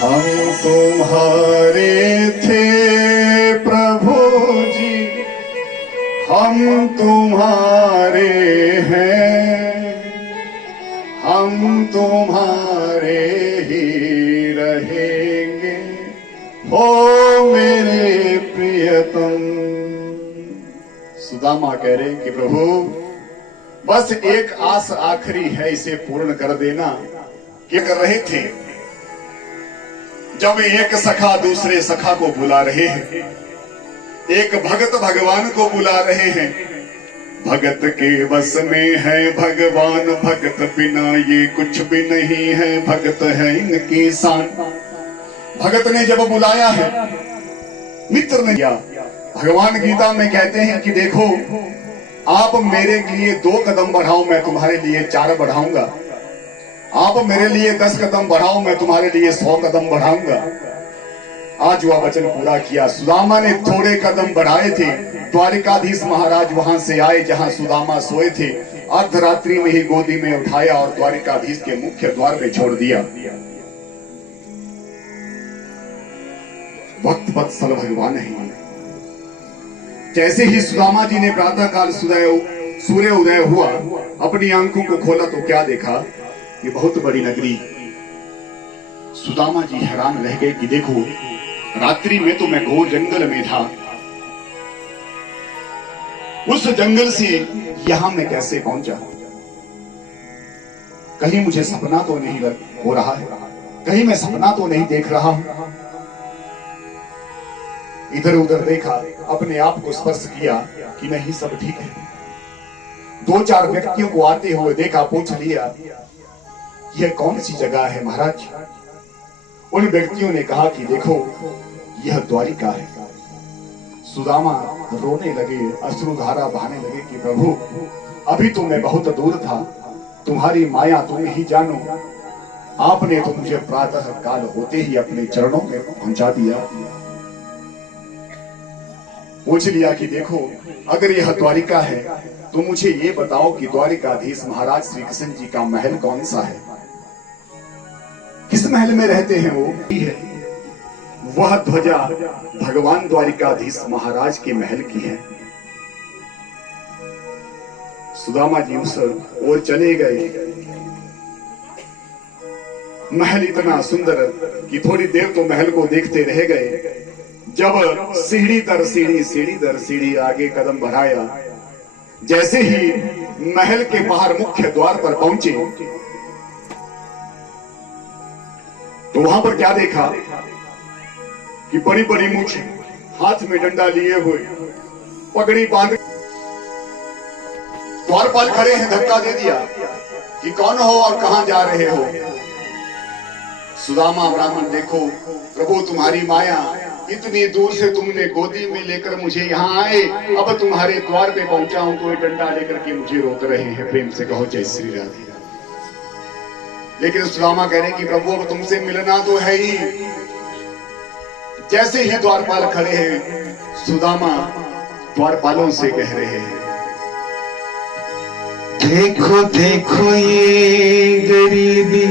हम तुम्हारे थे प्रभु जी, हम तुम्हारे हैं, हम तुम्हारे ही रहेंगे, ओ मेरे प्रियतम। सुदामा कह रहे कि प्रभु बस एक आस आखिरी है, इसे पूर्ण कर देना। क्या कर रहे थे? जब एक सखा दूसरे सखा को बुला रहे हैं, एक भगत भगवान को बुला रहे हैं। भगत के बस में है भगवान, भगत बिना ये कुछ भी नहीं है, भगत है इनकी शान। भगत ने जब बुलाया है, मित्र ने किया। भगवान गीता में कहते हैं कि देखो, आप मेरे लिए 2 कदम बढ़ाओ, मैं तुम्हारे लिए 4 बढ़ाऊंगा। आप मेरे लिए 10 कदम बढ़ाओ, मैं तुम्हारे लिए 100 कदम बढ़ाऊंगा। आज वह वचन पूरा किया। सुदामा ने थोड़े कदम बढ़ाए थे, द्वारिकाधीश महाराज वहां से आए जहां सुदामा सोए थे। अर्धरात्रि में ही गोदी में उठाया और द्वारिकाधीश के मुख्य द्वार पे छोड़ दिया। वक्त वत्सल भगवान है। जैसे ही सुदामा जी ने प्रातः काल सूर्य उदय हुआ, अपनी आंखों को खोला तो क्या देखा? ये बहुत बड़ी नगरी। सुदामा जी हैरान रह गए कि देखो, रात्रि में तो मैं घोर जंगल में था, उस जंगल से यहां मैं कैसे पहुंचा? कहीं मुझे सपना तो नहीं हो रहा है, कहीं मैं सपना तो नहीं देख रहा हूं। इधर उधर देखा, अपने आप को स्पर्श किया कि नहीं, सब ठीक है। 2-4 व्यक्तियों को आते हुए देखा, पूछ लिया यह कौन सी जगह है महाराज? उन व्यक्तियों ने कहा कि देखो, यह द्वारिका है। सुदामा रोने लगे, अश्रुधारा बहाने लगे कि प्रभु अभी तो मैं बहुत दूर था, तुम्हारी माया तुम ही जानो, आपने तो मुझे प्रातः काल होते ही अपने चरणों में पहुंचा दिया। पूछ लिया कि देखो, अगर यह द्वारिका है तो मुझे ये बताओ कि द्वारिकाधीश महाराज श्री कृष्ण जी का महल कौन सा है? किस महल में रहते हैं वो? वह ध्वजा भगवान द्वारिकाधीश महाराज के महल की है। सुदामा जी उस ओर चले गए। महल इतना सुंदर कि थोड़ी देर तो महल को देखते रह गए। जब सीढ़ी दर सीढ़ी, सीढ़ी दर सीढ़ी आगे कदम बढ़ाया, जैसे ही महल के बाहर मुख्य द्वार पर पहुंचे तो वहां पर क्या देखा कि बड़ी बड़ी मूंछ, हाथ में डंडा लिए हुए, पगड़ी बांध, द्वारपाल खड़े हैं। धक्का दे दिया कि कौन हो और कहां जा रहे हो? सुदामा ब्राह्मण, देखो प्रभु तुम्हारी माया, इतनी दूर से तुमने गोदी में लेकर मुझे यहाँ आए, अब तुम्हारे द्वार पे पहुंचा हूं तो ये डंडा लेकर के मुझे रोक रहे हैं। प्रेम से कहो जय श्री राधे। लेकिन सुदामा कह रहे हैं कि प्रभु अब तुमसे मिलना तो है ही। जैसे ही द्वारपाल खड़े हैं, सुदामा द्वारपालों से कह रहे हैं, देखो देखो ये गरीबी